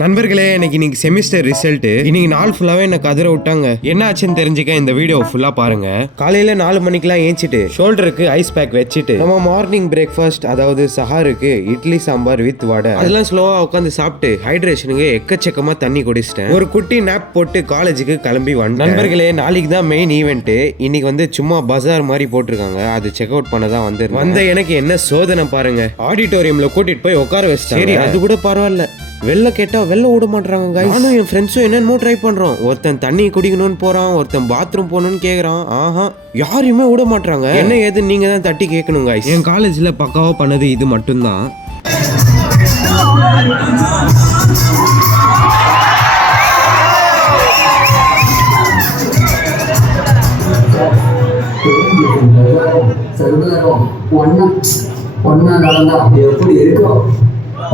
நண்பர்களே, இன்னைக்கு semester result. இன்னைக்கு நாள் ஃபுல்லாவே என்ன கதற விட்டாங்க. என்ன ஆச்சுன்னு தெரிஞ்சுக்க இந்த வீடியோ ஃபுல்லா பாருங்க. காலையில 4 மணிக்கெல்லாம் ஏஞ்சிட்டு ஷோல்டருக்கு ஐஸ் பேக் வச்சுட்டு நம்ம மார்னிங் பிரேக்ஃபாஸ்ட், அதாவது சஹாருக்கு இட்லி சாம்பார் வித் வடை, அதெல்லாம் ஸ்லோவா உட்காந்து சாப்பிட்டு ஹைட்ரேஷனுக்கு எக்கச்சக்கமா தண்ணி குடிச்சிட்டேன். ஒரு குட்டி நாப் போட்டு காலேஜுக்கு கிளம்பி வந்தேன். நண்பர்களே, நாளைக்கு தான் மெயின் ஈவெண்ட். இன்னைக்கு சும்மா பஜார் மாதிரி போட்டிருக்காங்க. அது செக் அவுட் பண்ணதான் வந்த எனக்கு என்ன சோதனை பாருங்க. ஆடிட்டோரியம்ல கூட்டிட்டு போய் உட்கார வச்சிட்டாங்க. சரி, அது கூட பரவாயில்ல. வெளில கேட்டா வெளில விட மாட்டாங்க. நானும் என் ஃப்ரெண்ட்ஸும் என்னென்னமோ ட்ரை பண்றோம். ஒருத்தன் தண்ணி குடிக்கணும்னு போறான், ஒருத்தன் பாத்ரூம் போகணும்னு கேக்குறான். ஆஹா, யாரையுமே விட மாட்டாங்க. என்ன ஏது நீங்க தான் தட்டி கேட்கணும் guys. என் காலேஜ்ல பக்காவா பண்ணது இது மட்டும்தான். எப்படி இருக்கும்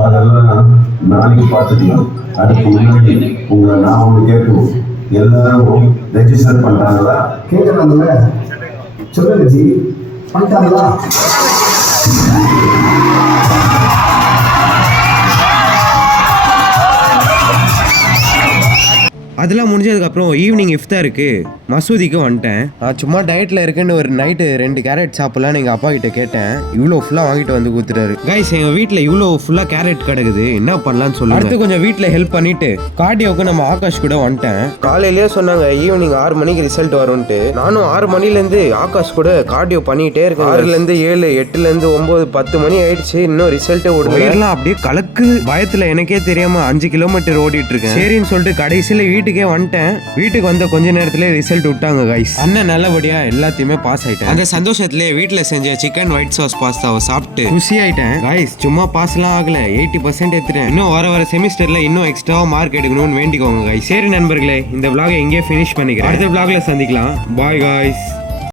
அதெல்லாம் நாளைக்கு பார்த்துக்கலாம். அதுக்கு முன்னாடி உங்களை நான் ஒன்று கேட்கணும். எல்லாரும் ரெஜிஸ்டர் பண்ணுறாங்களா? கேட்கறாங்கல்ல, சொல்லுங்க ஜி, பண்ணிட்டாங்களா? அதெல்லாம் முடிஞ்சதுக்கப்புறம் ஈவினிங் இஃப்தாருக்கு மசூதிக்கு வந்துட்டேன். நான் சும்மா டயட்டில் இருக்கேன்னு ஒரு நைட்டு 2 கேரட் சாப்பிட்லான்னு எங்கள் அப்பா கிட்ட கேட்டேன். இவ்வளோ ஃபுல்லாக வாங்கிட்டு வந்து கொடுத்துட்டாரு. கைஸ், எங்கள் வீட்டில் இவ்வளோ ஃபுல்லாக கேரட் கிடக்குது, என்ன பண்ணலான்னு சொல்லுங்க. அடுத்து கொஞ்சம் வீட்டில் ஹெல்ப் பண்ணிட்டு கார்டியோவுக்கு நம்ம ஆகாஷ் கூட வந்துட்டேன். காலையிலேயே சொன்னாங்க ஈவினிங் 6 மணிக்கு ரிசல்ட் வரும்ட்டு. நானும் 6 மணிலேருந்து ஆகாஷ் கூட கார்டியோ பண்ணிகிட்டே இருக்கேன். 6லேருந்து 7, 8லேருந்து 9, 10 மணி ஆயிடுச்சு. இன்னும் ரிசல்ட்டே ஓடுலாம் அப்படியே கலக்குது. பயத்தில் எனக்கே தெரியாமல் 5 கிலோமீட்டர் ஓடிட்டு இருக்கேன். சரின்னு சொல்லிட்டு கடைசியில் வீட்டுக்கே வந்துட்டேன். வீட்டுக்கு வந்த கொஞ்ச நேரத்துல ரிசல்ட் விட்டாங்க கைஸ். அண்ணன் நல்லபடியா எல்லாத்தையுமே பாஸ் ஆயிட்டேன். அந்த சந்தோஷத்திலே வீட்டுல செஞ்ச சிக்கன் ஒயிட் சாஸ் பாஸ்தாவை சாப்பிட்டு குஷி ஆயிட்டேன் கைஸ். சும்மா பாஸ் எல்லாம் ஆகல, 80% எடுத்துட்டேன். இன்னும் வர செமிஸ்டர்ல இன்னும் எக்ஸ்ட்ரா மார்க் எடுக்கணும்னு வேண்டிக்கோங்க கைஸ். சரி நண்பர்களே, இந்த vlog இங்கே ஃபினிஷ் பண்ணிக்கிறேன். அடுத்த vlogல சந்திக்கலாம். Bye guys.